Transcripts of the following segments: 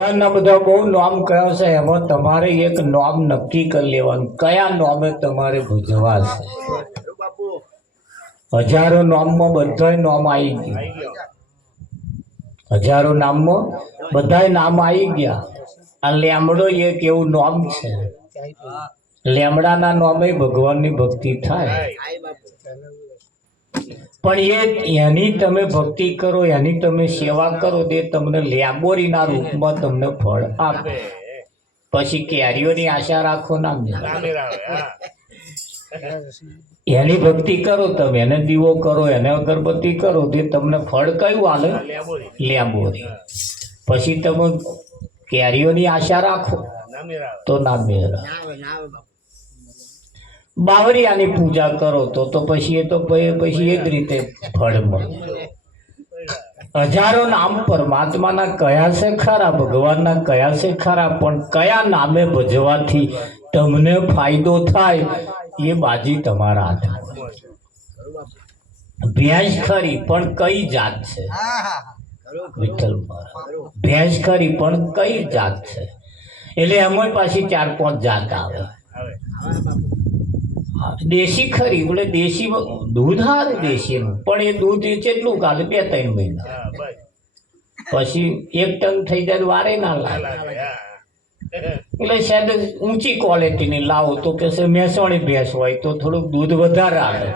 ના બધા બહુ નામ કયો છે એમાં તમારે એક નામ નક્કી કરી લેવાનું કયા નામે તમારે ભજવા છે। હજારો નામમાં બધાય નામ આવી ગયા, હજારો નામમાં બધાય નામ આવી ગયા। આ લેમડો એક એવું નામ છે, લેમડાના નામે ભગવાનની ભક્તિ થાય। પણ એની તમે ભક્તિ કરો, એની તમે સેવા કરો તે તમને લેબોરીના રૂપમાં તમને ફળ આપે। પછી કેરીઓની આશા રાખો ના એની ભક્તિ કરો તમે, એને દીવો કરો, એને અગરબત્તી કરો તે તમને ફળ કયું આલે? લેબોરી। પછી તમે કેરીઓની આશા રાખો તો ના મેળા। બાવરિયાની પૂજા કરો તો પછી એ તો પછી એ જ રીતે ફળ મળે। હજારો નામ પરમાત્માના કયા છે ખરા, ભગવાનના કયા છે ખરા, પણ કયા નામે ભજવાથી તમને ફાયદો થાય એ બાજી તમારા હાથમાં। ભેંસ ખરી પણ કઈ જાત છે? વિઠ્ઠલ ભેંસ ખરી પણ કઈ જાત છે? એટલે એમાં પાછી 4-5 જાત આવે। દેશી ખરી એટલે દેશી દૂધ હારે દેશીનું, પણ એ દૂધ કેટલું કાલે 2-3 મહિના, પછી 1 ટન થઈ જાય વારે ના લાગે। એટલે શાયદ ઊંચી ક્વોલિટીની લાવો તો કે છે મહેસવાણી ભેંસ હોય તો થોડુંક દૂધ વધારે આવે,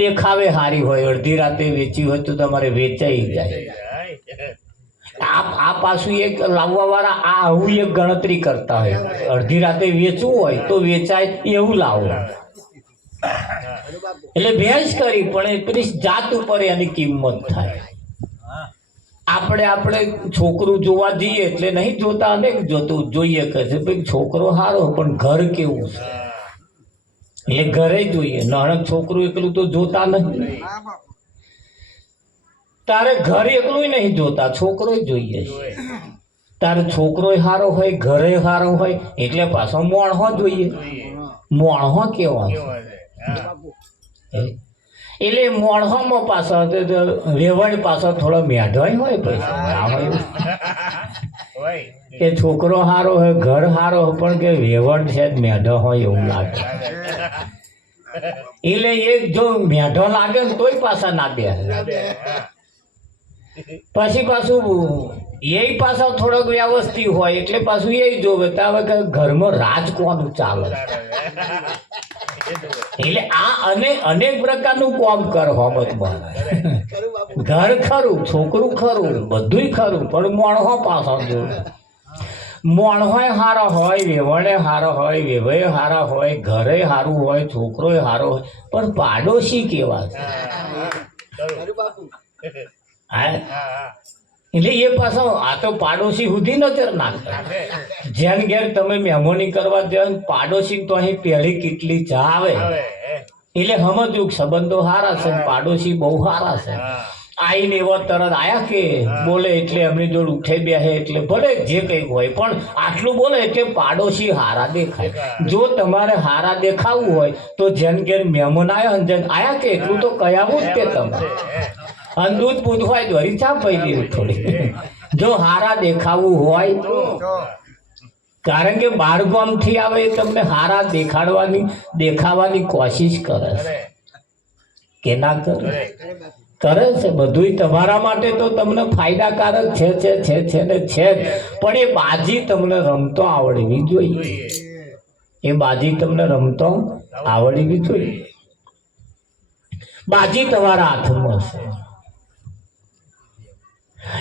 દેખાવે સારી હોય, અડધી રાતે વેચી હોય તો તમારે વેચાઈ જાય। આ પાછું એક લાવવા વાળા આ આવું એક ગણતરી કરતા હોય, અડધી રાતે વેચવું હોય તો વેચાય એવું લાવો। એટલે ભેંસ કરી પણ પેલી જાત ઉપર એની કિંમત થાય। આપણે છોકરું જોવા જઈએ એટલે નહીં જોતા, અનેક જોતું જોઈએ કે છે ભાઈ છોકરો સારો પણ ઘર કેવું છે, એટલે ઘરે જોઈએ। નાનક છોકરું એકલું તો જોતા નહીં, તારે ઘર એકલું નહીં જોતા, છોકરો જોઈએ છે। તારે છોકરો સારો હોય, ઘરે સારો હોય, એટલે પાછો મોણહો જોઈએ। મોણહો કેવા એટલે મોણહોમાં પાછો વેવડ પાછો થોડો મેઢોય હોય, પછી કે છોકરો સારો હોય, ઘર સારો હોય, પણ કે વેવડ છે મેઢો હોય એવું લાગે। એટલે એક જો મેઢો લાગે ને તોય પાછા ના બે, પછી પાછું એ પાછા થોડોક વ્યવસ્થિત હોય એટલે પાછું એ જોવે તો હવે ઘરમાં રાજ કોનું ચાલે। એટલે આ અનેક પ્રકારનું કામ કર હોમતમાં, ઘર ખરું, છોકરું ખરું, બધુંય ખરું, પણ મોણહો પાછો જોવે। મોણહોય હારો હોય, વેવણે હારો હોય, વેવાય હારા હોય, ઘરે સારું હોય, છોકરોય સારો હોય, પણ પાડોશી કેવા છે? એટલે એ પાછો આ તો પાડોશી સુધી નજર નાખે। જેન ઘેર તમે મહેમાની કરવા જાવ, પાડોશી તો અહીં પહેલી કેટલી ચા આવે એટલે સમજવું સંબંધો સારા છે, પાડોશી બહુ સારા છે। આઈને એવો તરત આયા કે બોલે એટલે એમની જોડ ઉઠે બેસે એટલે ભલે જે કંઈક હોય, પણ આટલું બોલે એટલે પાડોશી હારા દેખાય। જો તમારે હારા દેખાવું હોય તો જેન ઘેર મહેમાન આવ્યા ને જેન આયા કે એટલું તો કયાવું જ કે તમારે, અને દૂધ પૂછવાય ધોરી ચા પી દીધી થોડી, જો હારા દેખાવું હોય, કારણ કે બાર ગામથી આવે તમને હારા દેખાવાની કોશિશ કરે કે ના કરે છે? બધુંય તમારા માટે તો તમને ફાયદાકારક છે ને છે જ, પણ એ બાજી તમને રમતો આવડવી જોઈએ। એ બાજી તમને રમતો આવડવી જોઈએ, બાજી તમારા હાથમાં છે।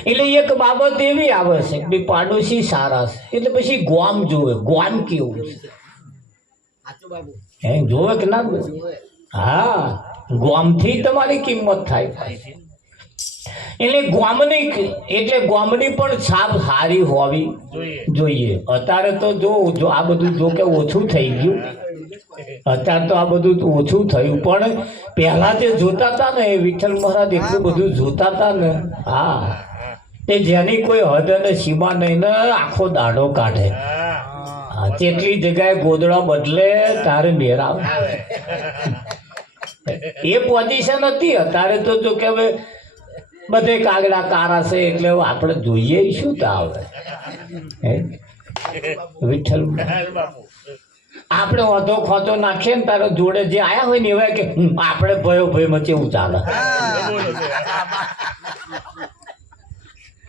એટલે એક બાબત એવી આવે છે કે પાડોશી સારા છે એટલે પછી ગામ જોવે, ગામ કેવું છે જોવે કે ના? હા, ગામથી તમારી કિંમત થાય। એટલે ગામની પણ છાપ સારી હોવી જોઈએ। અત્યારે તો જો આ બધું જો કે ઓછું થઈ ગયું, અત્યારે તો આ બધું ઓછું થયું, પણ પહેલા જે જોતા હતા ને એ વિઠ્ઠલ મહારાજ એટલું બધું જોતા હતા ને, હા, એ જેની કોઈ હદ અને સીમા નહીં ને આખો દાડો કાઢે। કેટલી જગ્યાએ ગોદડા બદલે તારે મેરાવ એ પોઝિશન હતી। અત્યારે તો જો કે હવે બધે કાગડા કારા છે એટલે હવે આપણે જોઈએ શું તો આવે હે વિઠ્ઠલ આપણે વધો ખોતો નાખીએ ને તારો જોડે જે આયા હોય ને એવા કે આપણે ભયો ભય મચે એવું ચાલે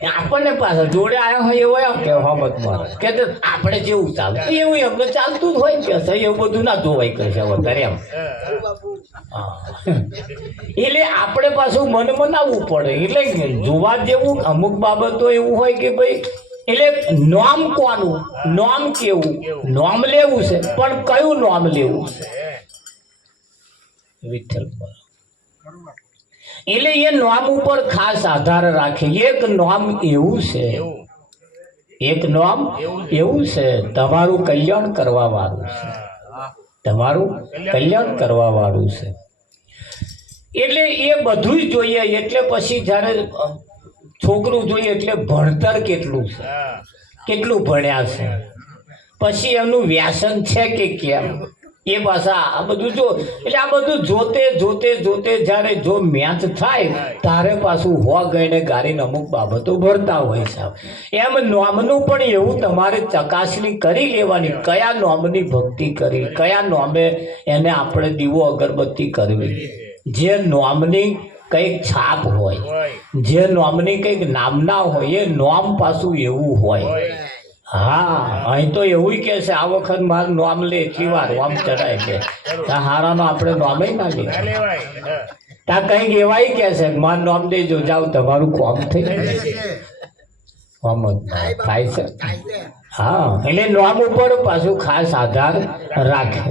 આપણને પાછળ જોડે આવ્યા હોય એવો એમ કે હોમત મારે કે આપણે જેવું ચાલે એવું એમને ચાલતું જ હોય કે એવું બધું ના જોવાય કરશે વધારે એમ એટલે આપણે પાછું મન મનાવવું પડે એટલે જોવા જેવું અમુક બાબતો એવું હોય કે ભાઈ એટલે નોમ કોનું નોમ કેવું નોમ લેવું છે પણ કયું નોમ લેવું છે વિઠ્ઠલ એટલે એ નોમ ઉપર ખાસ આધાર રાખે એક નોમ એવું છે એક નોમ એવું છે તમારું કલ્યાણ કરવા વાળું છે તમારું કલ્યાણ કરવા વાળું છે એટલે એ બધું જ જોઈએ એટલે પછી જ્યારે છોકરું જોઈએ એટલે ભણતર કેટલું છે કેટલું ભણ્યા છે પછી એનું વ્યસન છે કે કેમ એ પાછા આ બધું જો એટલે આ બધું જોતે જોતે જોતે જ્યારે જો મેચ થાય તારે પાછું હો ગઈને ગાડીને અમુક બાબતો ભરતા હોય છે એમ નોમનું પણ એવું તમારે ચકાસણી કરી લેવાની કયા નોમની ભક્તિ કરી કયા નોમે એને આપણે દીવો અગરબત્તી કરવી જે નોમની કંઈક છાપ હોય જે નોમની કંઈક નામના હોય એ નોમ પાછું એવું હોય હા અહીં તો એવું કે છે આ વખત મારું નોમ લે એટલી વાર નોમ ચડાય છે હારાનો આપણે નોમે ના લે ત્યાં કંઈક એવાય કે છે મારું નોમ દેજો જાઓ તમારું કોમ થઈ કોમ થાય છે હા એટલે નોમ ઉપર પાછું ખાસ આધાર રાખે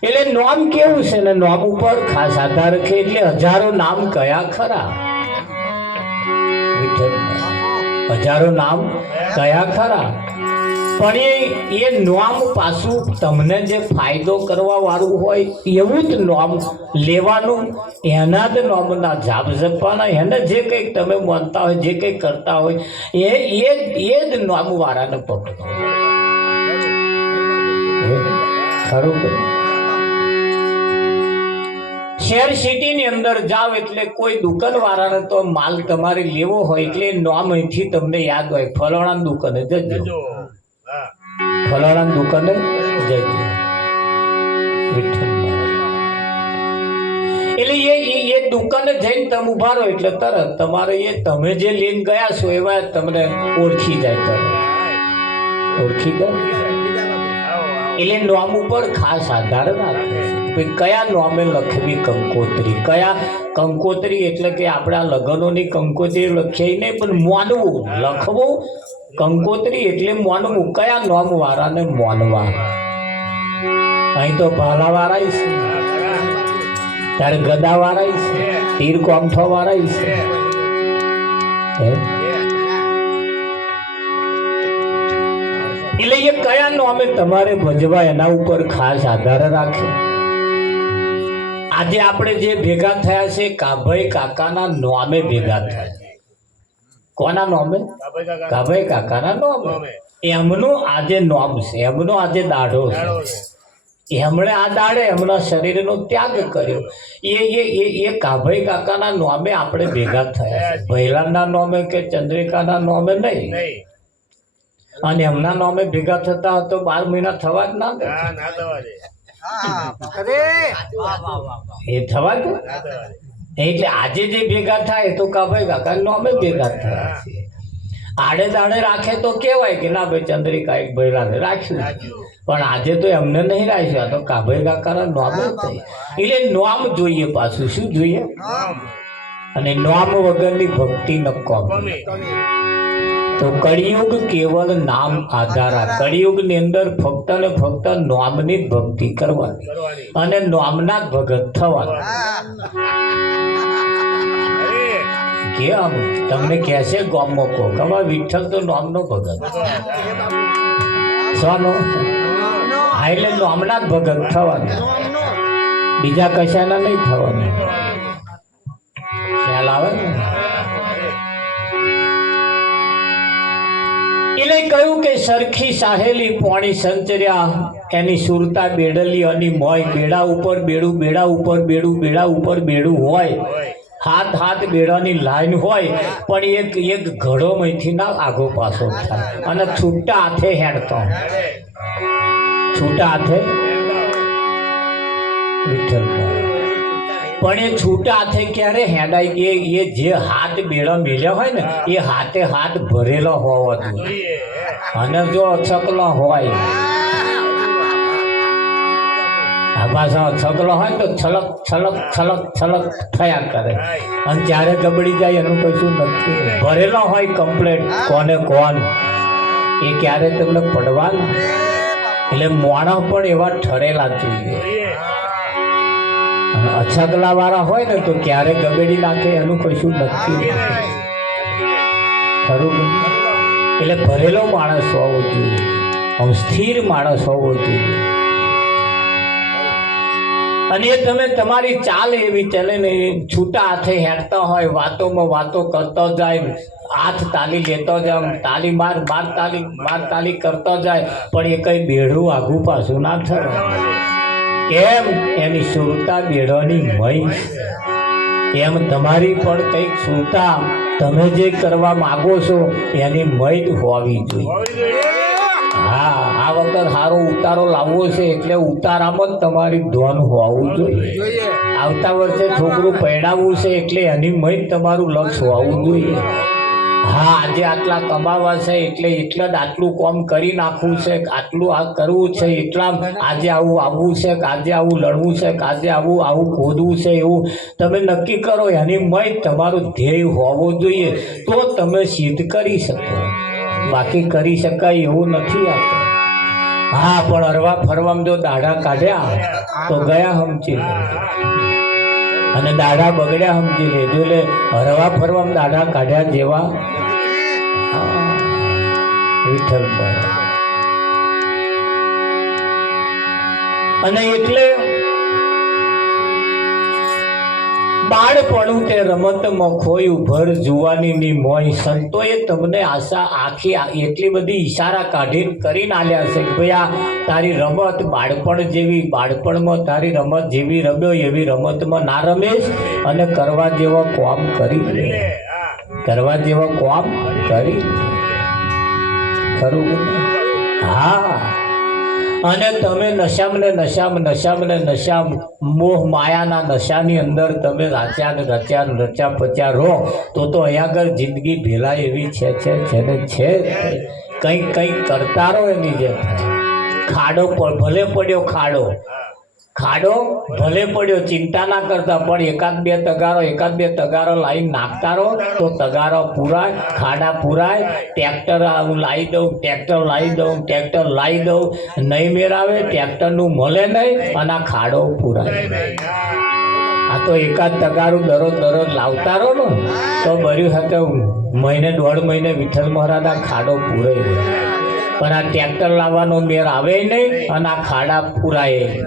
એટલે નોમ કેવું છે ને નોમ ઉપર ખાસ આધાર રાખે એટલે હજારો નામ કયા ખરા હજારો નામ કયા ખરા પણ એ નોમ પાછું તમને જે ફાયદો કરવા વાળું હોય એવું જ નોમ લેવાનું એના જ નોમના જાપ જપવાના એને જે કંઈક તમે માનતા હોય જે કંઈક કરતા હોય એ જ નોમ વાળાને પકડો ખરું શહેર સિટીની અંદર જાવ એટલે કોઈ દુકાન વાળાને તો માલ તમારે લેવો હોય એટલે નોમ અહીંથી તમને યાદ હોય ફલાણા દુકાને જજો ફલાણા દુકાને જજો એટલે એ દુકાને જઈને તમે ઉભા રહો એટલે તરત તમારે એ તમે જે લઈને ગયા છો એવા તમને ઓળખી જાય તરત ઓળખી જાય એટલે નોમ ઉપર ખાસ આધાર રાખે છે કયા નોમે લખવી કંકોત્રી કયા કંકોત્રી એટલે કે આપણા લગ્નોની કંકોત્રી લખી નહીં પણ મોનવું લખવું કંકોત્રી એટલે મોનવું કયા નોમ વાળાને મોનવા અહીં તો ભાલા વાળા છે ત્યારે ગદા વાળા છે તીર કોમઠો વાળા છે એટલે એ કયા નોમે તમારે ભજવા એના ઉપર ખાસ આધાર રાખે આજે આપણે જે ભેગા થયા છે કાભાઈ કાકાના નોમે ભેગા થયા કોના નોમે કાભાઈ કાકાના નોમે એમનું આજે નોમ છે એમનો આજે દાઢો છે એમણે આ દાડે એમના શરીરનો ત્યાગ કર્યો એ કાભાઈ કાકાના નોમે આપણે ભેગા થયા છે ભૈલાના નોમે કે ચંદ્રિકાના નોમે નહીં અને એમના નોમે ભેગા થતા તો 12 મહિના થવા જ ના એ થવા જ એટલે આજે જે ભેગા થાય તો કાભાઈ કાકા નોમે ભેગા થયા છે આડે દાડે રાખે તો કેવાય કે ના ભાઈ ચંદ્રિકા એક ભૈલાને રાખ્યું પણ આજે તો એમને નહીં રાખ્યું તો કાભાઈ કાકાના નોમે થઈ એટલે નોમ જોઈએ પાછું શું જોઈએ અને નોમ વગરની ભક્તિ નકોમ તો કળિયુગ કેવળ નામ આધારા કળિયુગ ની અંદર ફક્ત ને ફક્ત નોમની જ ભક્તિ કરવાની અને નોમના જ ભગત થવાનું કેમ તમને કહેશે ગામમાં કહો કે વિઠ્ઠલ તો નોમનો ભગત શાનો એટલે નોમના જ ભગત થવાનું બીજા કશાના નહીં થવાનું ખ્યાલ આવે ને એટલે કહ્યું કે સરખી સાહેલી પોણી સંચર્યા એની સુરતા બેડલી અને મોય બેડા ઉપર બેડું બેડા ઉપર બેડું બેડા ઉપર બેડું હોય હાથ બેડાની લાઈન હોય પણ એક ઘડોમાંથી ના આગો પાછો થાય અને છૂટા હાથે હેડતો છૂટા હાથે પણ એ છૂટા હાથે ક્યારે હેડાય એ જે હાથ બેડા મેલ્યા હોય ને એ હાથે હાથ ભરેલો હોવો જોઈએ અને જો અછકલો હોય પાછો છગલો હોય તો છલક છલક છલક છલક થયા કરે અને જ્યારે ગબડી જાય એનું કશું નથી ભરેલો હોય કમ્પ્લેટ કોને કોણ એ ક્યારે તમને પડવાના એટલે મોણા પણ એવા ઠરેલા જોઈએ અને અછગલા વાળા હોય ને તો ક્યારે ગબેડી નાખે એનું કશું નથી ખરું એટલે ભરેલો માણસ હોવો જોઈએ આમ સ્થિર માણસ હોવો જોઈએ અને તમે તમારી ચાલ એવી ચાલે ને છૂટા હાથે હેડતા હોય વાતોમાં વાતો કરતો જાય હાથ તાલી લેતો જાય તાલી માર તાલી કરતો જાય પણ એ કઈ બેડું આગું પાછું ના થાય કેમ એની સુરતા બેડોની મય એમ તમારી પણ કંઈક સુરતા તમે જે કરવા માગો છો એની મય હોવી જોઈએ હા આ વખત સારો ઉતારો લાવવો છે એટલે ઉતારામાં જ તમારી ધોન હોવું જોઈએ આવતા વર્ષે છોકરું પહેરાવવું છે એટલે એની મય તમારું લક્ષ્ય હોવું જોઈએ હા આજે આટલા કમાવા છે એટલે જ આટલું કામ કરી નાખવું છે આટલું આ કરવું છે એટલા આજે આવું આવવું છે કે આજે આવું લડવું છે કે આજે આવું ખોદવું છે એવું તમે નક્કી કરો એની મય તમારું ધ્યેય હોવો જોઈએ તો તમે સિદ્ધ કરી શકો બાકી કરી શકાય એવું નથી આપણે હા પણ હરવા ફરવામાં જો દાઢા કાઢ્યા તો ગયા સમજી અને દાઢા બગડ્યા સમજી લેજો એટલે હરવા ફરવામાં દાઢા કાઢ્યા જેવા વિઠ્ઠલ અને એટલે બાળપણું તે રમતમાં ખોયું ભર જુવાનીની મોય સંતોએ તમને આશા આખી એટલી બધી ઈશારા કાઢીને કરીને આલ્યા છે કે ભાઈ આ તારી રમત બાળપણ જેવી બાળપણમાં તારી રમત જેવી રમ્યો એવી રમતમાં ના રમેશ અને કરવા જેવો કોમ કરી કરવા જેવો કોમ કરી ખરું હા અને તમે નશામ મોહ માયાના નશાની અંદર તમે રચ્યા પચ્યા રહો તો અહીંયા આગળ જિંદગી ભેલાય એવી છે કંઈક કરતા રહો એની જે ખાડો ભલે પડ્યો ખાડો ભલે પડ્યો ચિંતા ના કરતા પણ એકાદ બે તગારો લાવીને નાખતા રહો તો તગારો પૂરાય ખાડા પૂરાય ટ્રેક્ટર લાવી દઉં નહીં મેળાવે ટ્રેક્ટરનું મળે નહીં અને આ ખાડો પૂરાય આ તો એકાદ તગારું દરરોજ લાવતા રહો ને તો બર્યું સાથે મહિને દોઢ મહિને વિઠ્ઠલ મહારાજના ખાડો પૂરાઈ ગયો પણ આ ટ્રેક્ટર લાવવાનો મેર આવે નહીં અને આ ખાડા પૂરાય ગયો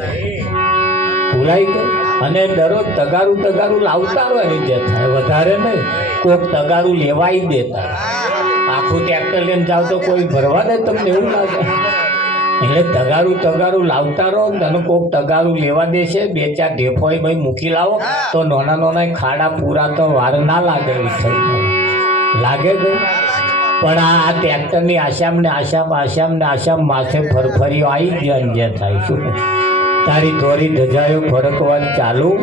અને દરરોજ તગારું લાવતા રહો એ જે થાય વધારે નહીં કોઈક તગારું લેવાય દેતા આખું ટ્રેક્ટર લઈને જાવ તો કોઈ ભરવા દે તમને એવું લાગે એટલે તગારું લાવતા રહો અને કોઈક તગારું લેવા દેશે બે ચાર ઢેફોય ભાઈ મૂકી લાવો તો નાના ખાડા પૂરા તો વાર ના લાગે લાગે ગયું પણ આ ટ્રેક્ટરની આશામ માથે ફરફરીઓ આવી ગયા જે થાય શું તારી થોડી ધજાયો ફરકવાની ચાલુ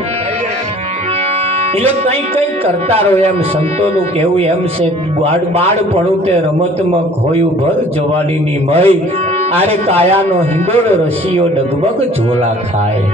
એટલે કંઈક કરતા રહો એમ સંતોનું કહેવું એમ છે બાળપણું તે રમતમાં ખોયું ભર જવાનીની મય આરે કાયાનો હિંડોળો રસીઓ ડગબગ ઝોલા ખાય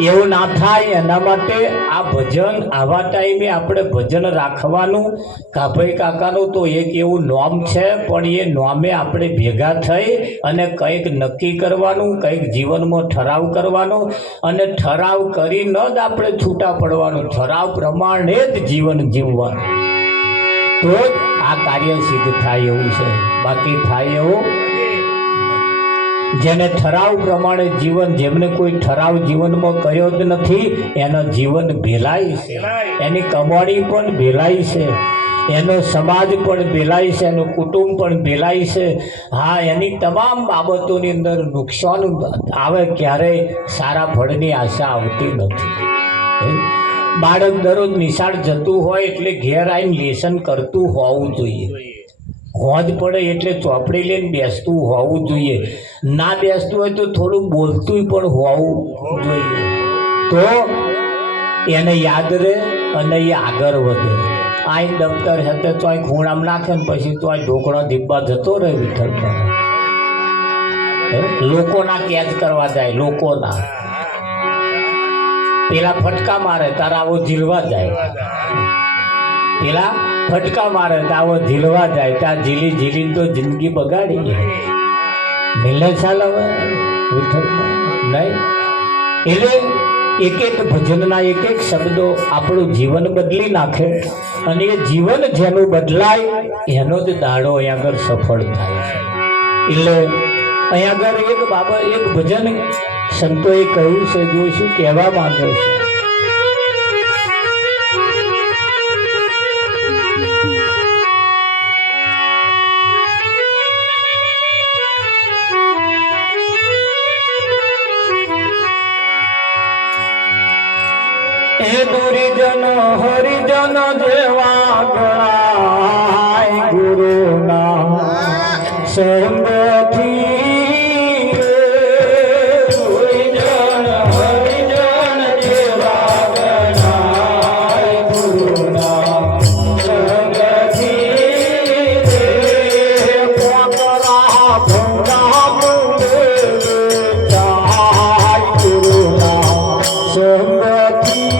એવું ના થાય એના માટે આ ભજન આવા ટાઈમે આપણે ભજન રાખવાનું કાભાઈ કાકાનું તો એક એવું નોમ છે પણ એ નોમે આપણે ભેગા થઈ અને કંઈક નક્કી કરવાનું કંઈક જીવનમાં ઠરાવ કરવાનો અને ઠરાવ કરીને જ આપણે છૂટા પડવાનું ઠરાવ પ્રમાણે જ જીવન જીવવાનું તો જ આ કાર્ય સિદ્ધ થાય એવું છે બાકી થાય એવું જેને ઠરાવ પ્રમાણે જીવન જેમને કોઈ ઠરાવ જીવનમાં કર્યો જ નથી એનો જીવન ભેલાય છે એની કમાણી પણ ભેલાય છે એનો સમાજ પણ ભેલાય છે એનું કુટુંબ પણ ભેલાય છે હા એની તમામ બાબતોની અંદર નુકસાન આવે ક્યારેય સારા ફળની આશા આવતી નથી બાળક દરરોજ નિશાળ જતું હોય એટલે ઘેર આવીને લેસન કરતું હોવું જોઈએ. હોજ પડે એટલે ચોપડી લઈને બેસતું હોવું જોઈએ. ના બેસતું હોય તો થોડું બોલતું પણ હોવું જોઈએ. તો એને યાદ રહે અને એ આગળ વધે. આઈને દફતર સાથે ચોય ખૂણામાં નાખે ને પછી તો ઢોકળો ધીબ્બા જતો રહે વિઠ્ઠલ પર. લોકોના કેદ કરવા જાય, લોકોના પેલા ફટકા મારે તારા આવો ઝીલવા જાય, પેલા ફટકા મારે તો આવો ઝીલવા જાય. ત્યાં ઝીલી ઝીલી તો જિંદગી બગાડી મિલે ચાલ હવે વિઠ્ઠલ નહીં. એટલે એક એક ભજનના એક એક શબ્દો આપણું જીવન બદલી નાખે અને એ જીવન જેનું બદલાય એનો જ દાડો અહીંયા આગળ સફળ થાય છે. એટલે અહીંયા આગળ એક બાબા એક ભજન સંતોએ કહ્યું છે, જો શું કહેવા માંગે છે. એ દુરીજન હરિજન જેવા ગણાય ગુરુના સંગથી. દુરીજન હરિજન જેવા ગણાય ગુરુના સંગથી. પોતરા ભંગા મુલે જાય ગુરુના સંગથી.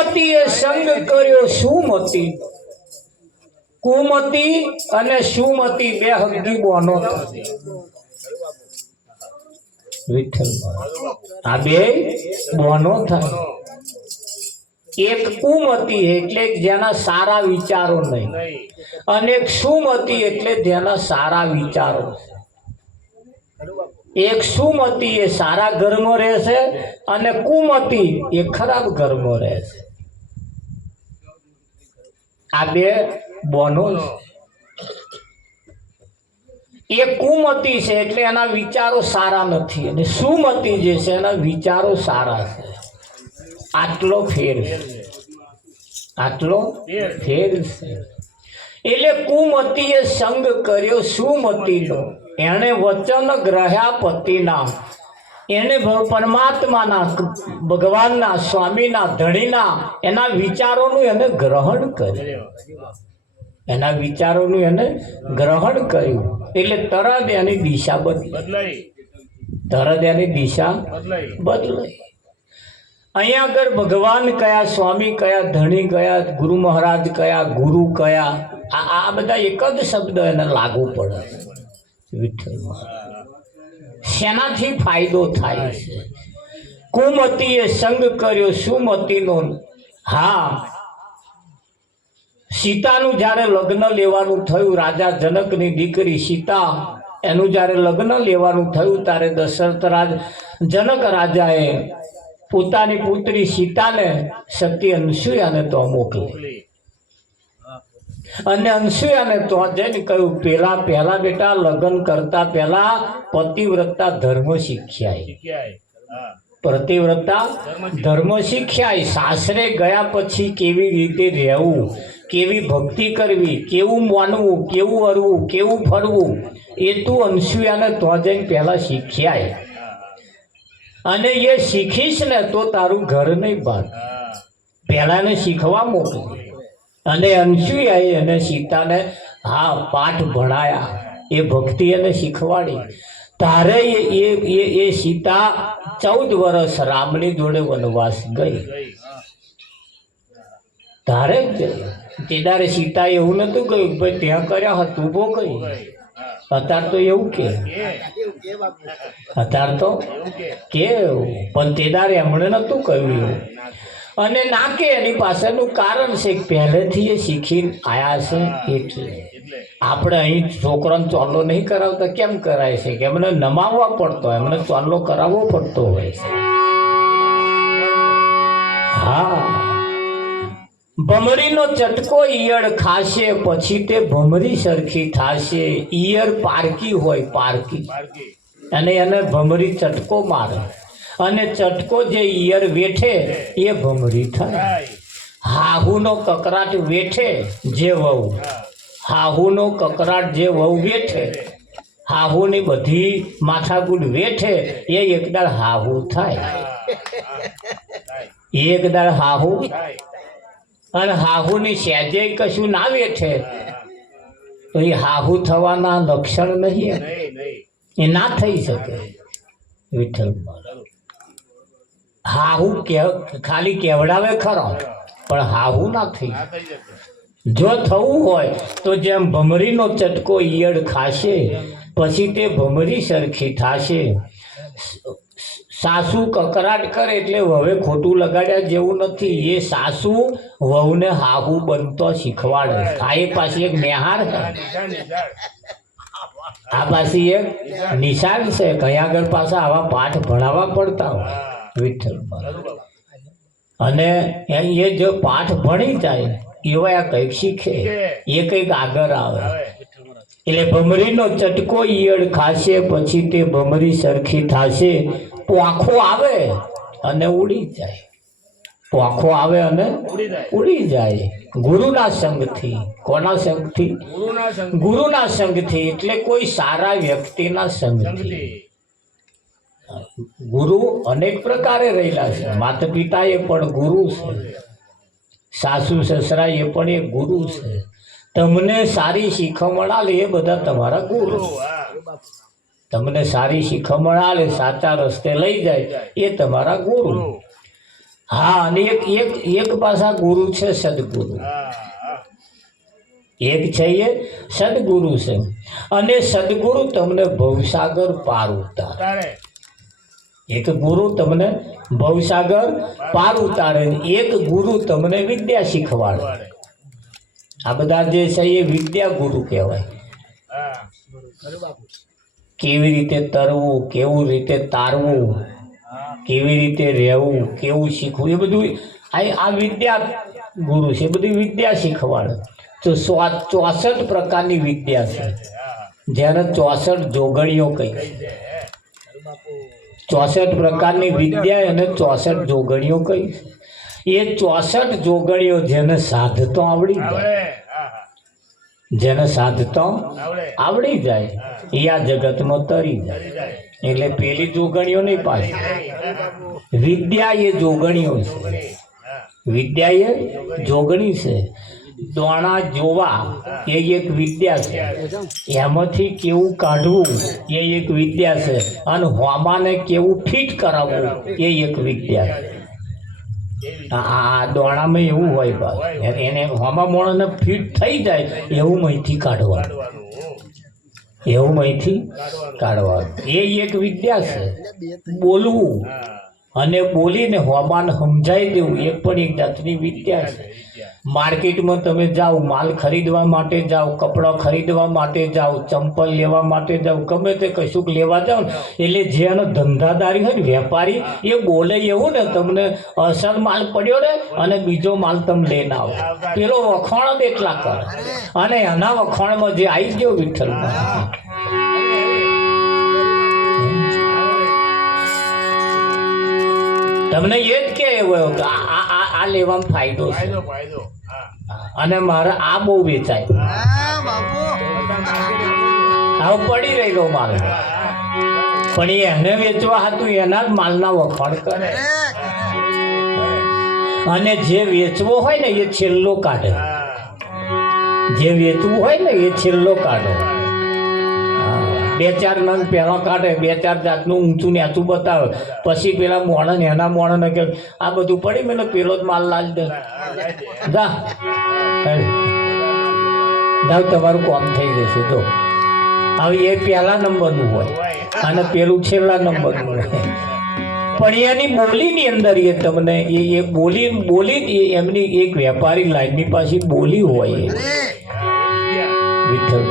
કુમતીએ સંગ કર્યો સુમતી. કુમતી અને સુમતી બે હગી બોનો થતી. વિઠ્ઠલ આ બે બોનો થાય. એક કુમતી એટલે જેના સારા વિચારો નહીં, અને એક સુમતી એટલે જેના સારા વિચારો છે. એક સુમતી એ સારા ઘરમાં રહેશે અને કુમતી એ ખરાબ ઘરમાં રહેશે. આ બે બોનો છે. એ કુમતી છે એટલે એના વિચારો સારા નથી, અને સુમતી જે છે એના વિચારો સારા છે. આટલો ફેર છે, આટલો ફેર છે. એટલે કુમતીએ સંગ કર્યો સુમતીનો, એને વચન ગ્રહ્યા પતિના. એને પરમાત્માના, ભગવાનના, સ્વામીના, ધણીના એના વિચારોનું એને ગ્રહણ કર્યું. એના વિચારોનું એને ગ્રહણ કર્યું એટલે તરત એની દિશા બદલાઈ. તરત એની દિશા બદલાઈ. અહીંયા આગળ ભગવાન કયા, સ્વામી કયા, ધણી કયા, ગુરુ મહારાજ કયા, ગુરુ કયા, આ બધા એક જ શબ્દ એને લાગુ પડે. વિઠ્ઠલ શેનાથી ફાયદો થાય છે? કુમતીએ સંગ કર્યો સુમતીનો. હા, સીતાનું જ્યારે લગ્ન લેવાનું થયું, રાજા જનકની દીકરી સીતા, એનું જ્યારે લગ્ન લેવાનું થયું ત્યારે દશરથ જનક રાજાએ પોતાની પુત્રી સીતાને સતી અનસુયાને તો મોકલી. અને અનસુયાને તો જઈને કહ્યું, પહેલા બેટા લગ્ન કરતા પહેલા પતિવ્રતા ધર્મ શીખ્યાય. પતિવ્રતા ધર્મ શીખ્યાય. સાસરે ગયા પછી કેવી રીતે રહેવું, કેવી ભક્તિ કરવી, કેવું માનવું, કેવું અરવું, કેવું ફરવું, એ તું અનસુયાને તો જઈને પહેલા શીખ્યાય. અને એ શીખીશ ને તો તારું ઘર નહીં બાંધ. પહેલાને શીખવા મોકલી. અને અનસુયાએ અને સીતાને પાઠ ભણાયા, એ ભક્તિ એને શીખવાડી. તારે એ સીતા 14 વર્ષ રામની જોડે વનવાસ ગઈ. તારે તેદારે સીતા એવું નતું કહ્યું ભાઈ ત્યાં કર્યા હતું ઉભો કઈ. અત્યારે તો એવું કે, અત્યારે તો કે, પણ તેદારે એમણે નતું કહ્યું એવું. અને ના કે એની પાછળનું કારણ છે કે પહેલેથી એ શીખીને આયા છે. એટલે આપણે અહીં છોકરાને ચોલ્લો નહીં કરાવતા. કેમ કરાય છે કે એમને નમાવવા પડતો હોય, એમને ચોલ્લો કરાવવો પડતો હોય છે. હા, ભમરીનો ચટકો ઈયળ ખાશે પછી તે ભમરી સરખી થાશે. ઈયળ પારકી હોય, પારકી, અને એને ભમરી ચટકો મારે, અને ચટકો જે ઈયળ વેઠે એ ભમરી થાય. હાહુનો કકરાટ વેઠે જે વહુ, હાહુનો કકરાટ જે વહુ વેઠે, હાહુની બધી માથાકૂટ વેઠે એ એકદાળ હાહુ થાય. એકદાળ હાહુ. અને હાહુની સહેજે કશું ના વેઠે તો એ હાહુ થવાના લક્ષણ નહીં, એ ના થઈ શકે. વિઠ્ઠલ હાહુ ખાલી કેવડાવે ખરો, પણ હાહુ ના થઈ. જો થવું હોય તો જેમ ભમરીનો ચટકો ઈયળ ખાશે પછી તે ભમરી સરખી થાશે. સાસુ કકરાટ કરે એટલે હવે ખોટું લગાડ્યા જેવું નથી. એ સાસુ વહુને હાહુ બનતો શીખવાડે. આ એ પાછી એક નેહાર છે, આ પાછી એક નિશાન છે. કઈ આગળ પાછા આવા પાઠ ભણાવવા પડતા હોય. વિઠ્ઠલ અને એ જો પાઠ ભણી જાય એવા આ કંઈક શીખે, એ કંઈક આગળ આવે. એટલે ભમરીનો ચટકો ઈયળ ખાશે પછી તે ભમરી સરખી થાશે. પોખો આવે અને ઉડી જાય. પોખો આવે અને ઉડી જાય. ગુરુના સંગથી. કોના સંગથી? ગુરુના સંગથી. એટલે કોઈ સારા વ્યક્તિના સંગથી. ગુરુ અનેક પ્રકારે રહેલા છે. માતા પિતા એ પણ ગુરુ છે, સાસુ સસરા એ પણ એક ગુરુ છે. તમને સારી શીખમણ આલે એ બધા તમારા ગુરુ. તમને સારી શીખમણ આલે, સાચા રસ્તે લઈ જાય એ તમારા ગુરુ. હા, અને એક એક એક પાછા ગુરુ છે સદગુરુ. એક છે એ સદગુરુ છે, અને સદગુરુ તમને ભવસાગર પાર ઉતારે. એક ગુરુ તમને ભવસાગર પાર ઉતારે, એક ગુરુ તમને વિદ્યા શીખવાડે. આ બધા જે છે એ વિદ્યા ગુરુ કહેવાય. કેવી રીતે તરવું, કેવું રીતે તારવું, કેવી રીતે રહેવું, કેવું શીખવું, એ બધું આ વિદ્યા ગુરુ છે. એ બધી વિદ્યા શીખવાડે. તો 64 પ્રકારની વિદ્યા છે, જેને 64 જોગણીઓ કહી. 64 પ્રકારની વિદ્યા અને 64 જોગણીઓ કહી. એ 64 જોગણીઓ જેને સાધતો આવડી જાય, જેને સાધતો આવડી જાય, એ આ જગતમાં તરી જાય. એટલે પેલી જોગણીઓ નહીં, પાછી વિદ્યા એ જોગણીઓ છે. વિદ્યા એ જોગણી છે. દોણા જોવા એ એક વિદ્યા છે, એમાંથી કેવું કાઢવું એ એક વિદ્યા છે, અને હોમાને કેવું ફિટ કરાવવું એ એક વિદ્યા છે. આ દોણામાં એવું હોય, બસ એને હોમા મોણાને ફિટ થઈ જાય એવું મહીથી કાઢવાનું, એવું મહીથી કાઢવાનું, એ એક વિદ્યા છે. બોલવું અને બોલીને હોમાને સમજાવી દેવું એ પણ એક જાતની વિદ્યા છે. માર્કેટમાં તમે જાઓ, માલ ખરીદવા માટે જાઓ, કપડાં ખરીદવા માટે જાઓ, ચંપલ લેવા માટે જાઓ, ગમે તે કશુંક લેવા જાઓ ને, એટલે જેનો ધંધાદારી હોય ને, વેપારી, એ બોલે એવું ને, તમને અસલ માલ પડ્યો ને અને બીજો માલ તમે લઈને આવો, પેલો વખાણ જ એટલા કરે, અને એના વખાણમાં જે આવી ગયો વિઠ્ઠલમાં, તમને એ જ કે આ લેવામાં ફાયદો છે, અને મારે આ બહુ વેચાય, હવે પડી રહેલો માલ, પણ એને વેચવા હતું એના જ માલના વખાણ કરે. અને જે વેચવો હોય ને એ છેલ્લો કાઢે, જે વેચવું હોય ને એ છેલ્લો કાઢે. 2-4 નંગ પહેલા કાઢે, 2-4 જાતનું ઊંચું નેચું બતાવે, પછી પેલા મોણને એના મોણને કે આ બધું પડી મેં પેલો જ માલ લાવી દે, જા તમારું કામ થઈ જશે. તો હવે એ પહેલા નંબરનું હોય અને પેલું છેલ્લા નંબરનું હોય, પણ એની બોલીની અંદર એ તમને એ બોલી એમની એક વેપારી લાઈનની પાછી બોલી હોય વિઠ્ઠલ,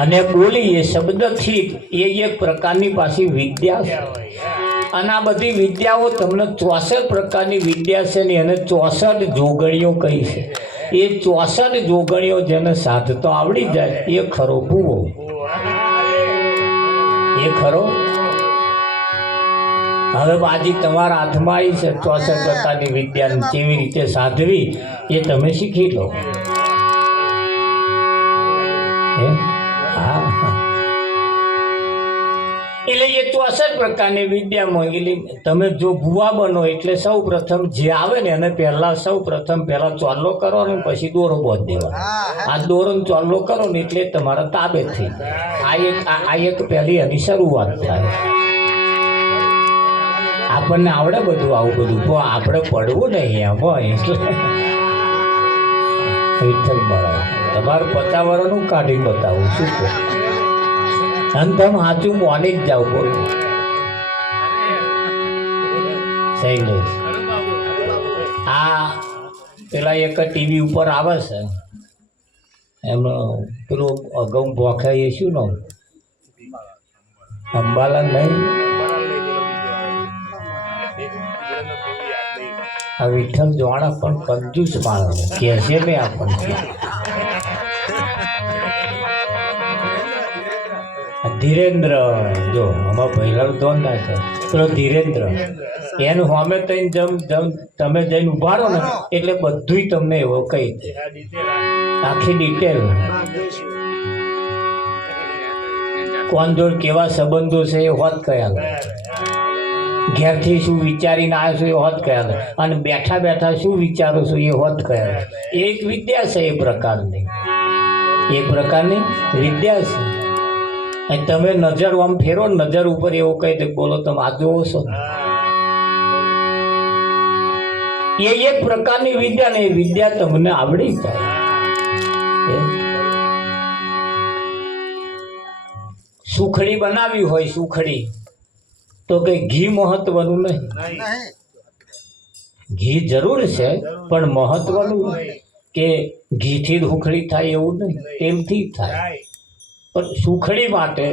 અને બોલી એ શબ્દથી એ એક પ્રકારની પાછી વિદ્યા છે. અને આ બધી વિદ્યાઓ તમને 64 પ્રકારની વિદ્યા છે ને, એને 64 જોગણીઓ કહી છે. એ 64 જોગણીઓ જેને સાધતો આવડી જાય એ ખરો ભૂવો, એ ખરો. હવે બાજી તમારા હાથમાં આવી છે 64 પ્રકારની વિદ્યા કેવી રીતે સાધવી એ તમે શીખી લો. એટલે એ 64 પ્રકારની વિદ્યામાં તમે જો ભૂવા બનો એટલે સૌ પ્રથમ જે આવે ને એને પહેલા ચોલ્લો કરવાનો, પછી દોરો બાંધ દેવાનો. આ દોરો ચોલ્લો કરો ને એટલે તમારા તાબે થઈ જાય. આ એક પહેલી એની શરૂઆત થાય. આપણને આવડે બધું, આવું બધું, તો આપણે પડવું નહીં એમાં. એટલે વિઠ્ઠલ બરાબર તમારું 50 વર્ષનું કાઢી બતાવું શું કહો, અને તમે સાચું મોની જ જાઓ. બોલો શૈલેષ, આ પેલા એક ટીવી ઉપર આવે છે એમનો પેલું અગાઉ ભોખાય એ શું નામ, અંબાલાલ નહીં, આ વિઠ્ઠલ જોણા પણ કંજૂસ માણસ કે છે ને આપણને. ધીરેન્દ્ર, જો આમાં પહેલા ધોન ના છે પેલો ધીરેન્દ્ર, એનું સામે તમે જઈને ઉભા રહો ને એટલે બધું તમને એવો કહી દે, આખી ડિટેલ. કોણ જોડ કેવા સંબંધો છે એ હોત કયા, ઘેરથી શું વિચારીને આવ્યો છો એ હોત કયા, અને બેઠા બેઠા શું વિચારો છો એ હોત કયા. એક વિદ્યા છે, એ પ્રકારની વિદ્યા છે. અને તમે નજર આમ ફેરો, નજર ઉપર એવું કહી દે, બોલો તમે આ જોવો છો, એ એક પ્રકારની વિદ્યા ને એ વિદ્યા તમને આવડી જાય. સુખડી બનાવી હોય સુખડી તો કઈ ઘી મહત્વનું નહીં. ઘી જરૂર છે પણ મહત્વનું કે ઘીથી સુખડી થાય એવું નહીં, તેલથી થાય. પણ સુખડી માટે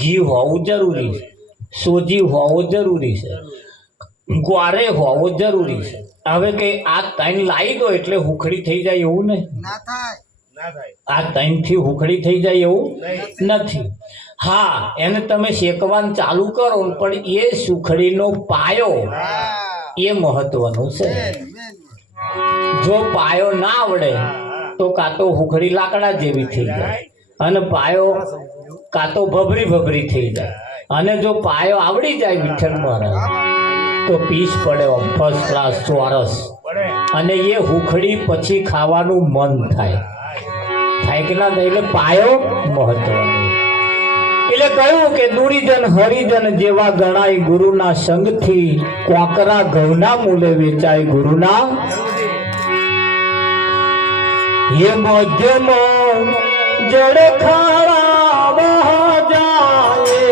ઘી હોવું જરૂરી છે, સોજી હોવું જરૂરી છે, ગ્વારે હોવો જરૂરી છે. હવે કે આ ત્રણ લાવી દો એટલે હુખડી થઈ જાય એવું નહીં. આ ત્રણ થી હુખડી થઈ જાય એવું નથી. હા, એને તમે શેકવાનું ચાલુ કરો પણ એ સુખડીનો પાયો એ મહત્વનો છે. જો પાયો ના આવડે તો કાં તો હુખડી લાકડા જેવી થઈ જાય અને પાયો કાં તો ભભરી ભભરી થઈ જાય. અને જો પાયો આવડી જાય વિઠ્ઠલ મહારાજ તો પીસ પડે ફર્સ્ટ ક્લાસ ચોરસ. અને એ હુખડી પછી ખાવાનું મન થાય કે ના થાય. એટલે પાયો મહત્વનો. એટલે કહ્યું કે દુરીજન હરિજન જેવા ગણાય ગુરુના સંગથી, કોકરા ઘઉંના મૂલે વેચાય ગુરુના. એ મધ્યમ જળ ખારા બહા જાય,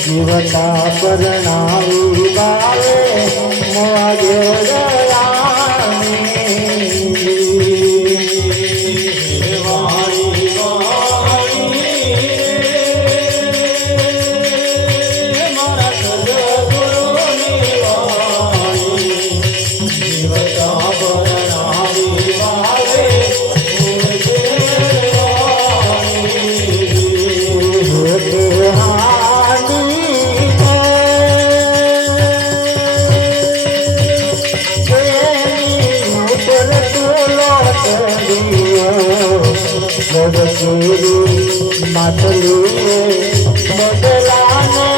જીવતા પરણાવી બાવે મોગે માથલી બદલાને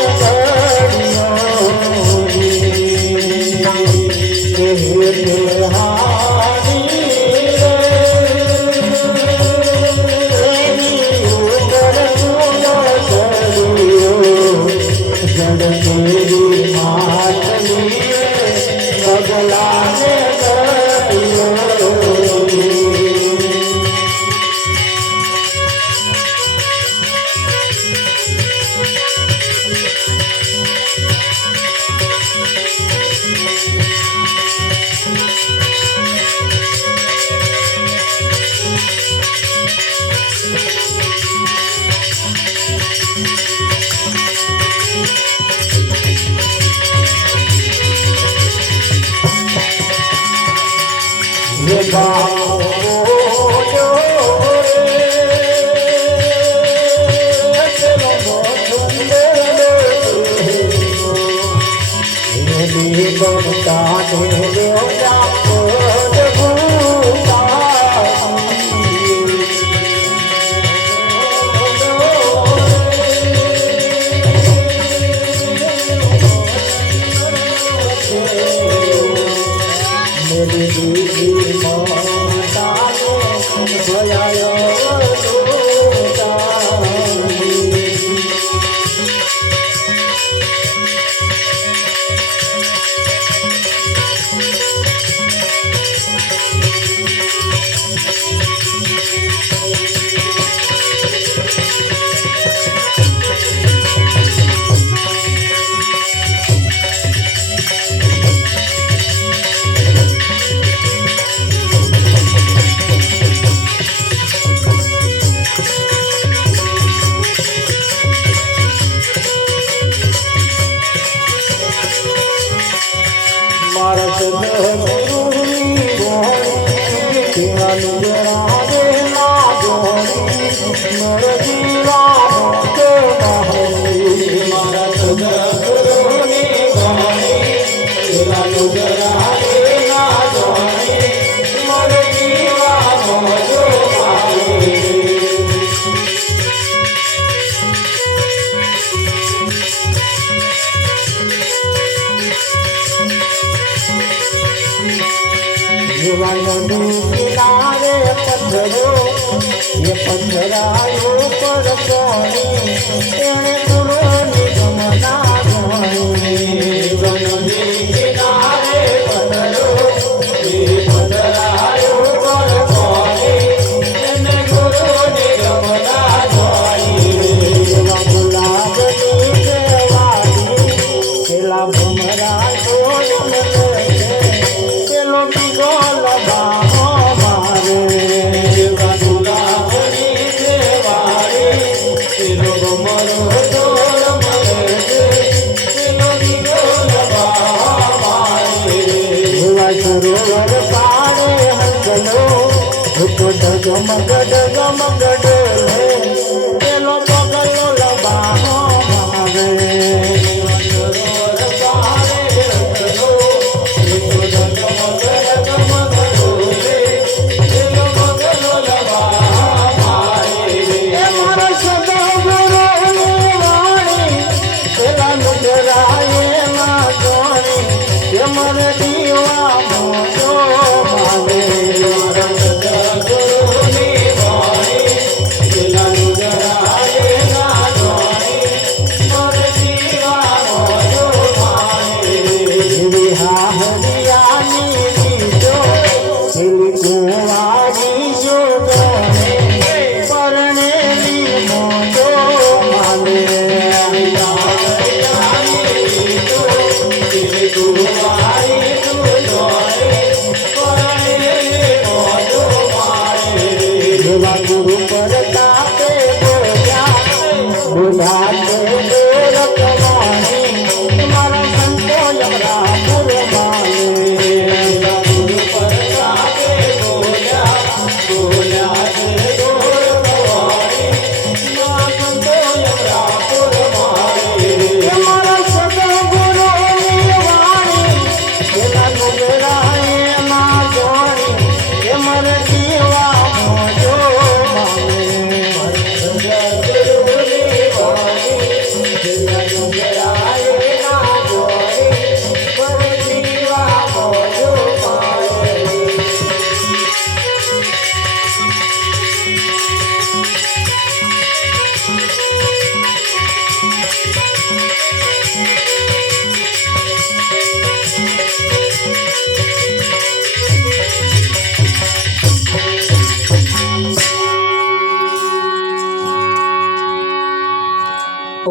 પથરાયો પર કોણી એને ગુરુની ગમના ધોણી ગણની કિનારે પથરો પથરાયો પર કોણી એને ગુરુની ગમના ધોણી ગુલાબની દેવાળી પેલા ભમરા ધોઈ પેલો બીગો લગાવો ગમગડ ગમગડ પેલો પગલો લબાનો મારે મારો સદો ગુરુની વાણી પેલા નુજરાય ના જોણી એ મને દીવા મોજો મારે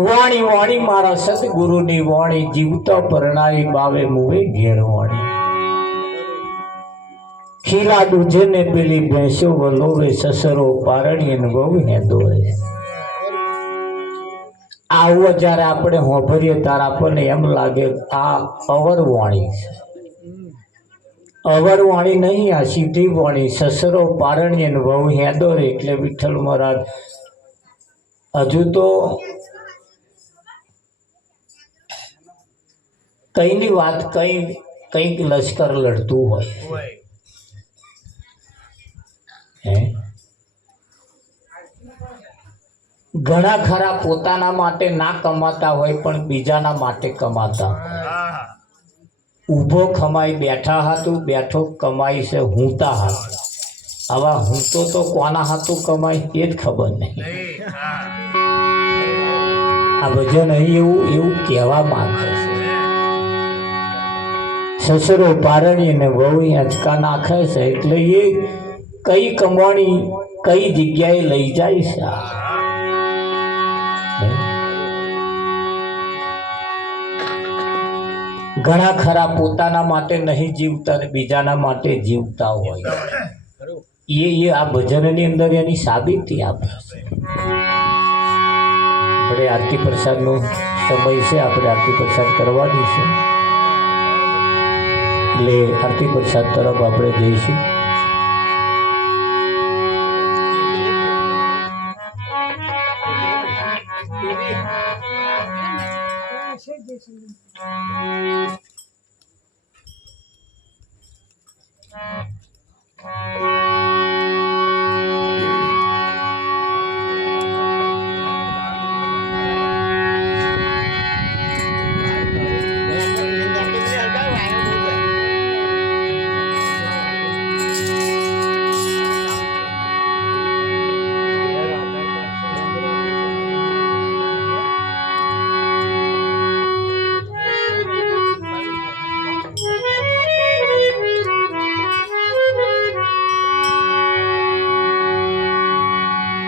વાણી વાણી મારા સદગુરુની વાણી જીવતા પરણાઈ બાવે મુવે ઘેર વાણી ખીલા દૂજે ને પેલી ભેંસો વલોવે સસરો પારણી ને બહુ હેંદોવે આવું જ્યારે આપણે હોભરીએ ત્યારે આપણને એમ લાગે આ અવર વાણી છે અવરવાણી નહીં, આ સીધી વાણી. સસરો પારણીએ ને વહુ હેદોરે, એટલે વિઠ્ઠલ મહારાજ હજુ તો કઈની વાત કંઈક લશ્કર લડતું હોય. હે ઘણા ખરા પોતાના માટે ના કમાતા હોય પણ બીજાના માટે કમાતા. ઊભો ખમાઈ બેઠા હાથું, બેઠો કમાઈ છે હૂંતા હાથું. આવા હૂંતો તો કોના હાથું કમાય એ જ ખબર નહીં. આ ભજન અહીં એવું કહેવા માંગે છે. સસરો પારણી ને વહુ આંચકા નાખે છે, એટલે એ કઈ કમાણી કઈ જગ્યાએ લઈ જાય છે. ઘણા ખરા પોતાના માટે નહીં જીવતા ને બીજાના માટે જીવતા હોય. એ આ ભજનની અંદર એની સાબિતી આપે છે. આપણે આરતી પ્રસાદનો સમય છે, આપણે આરતી પ્રસાદ કરવાની છે, એટલે આરતી પ્રસાદ તરફ આપણે જઈશું.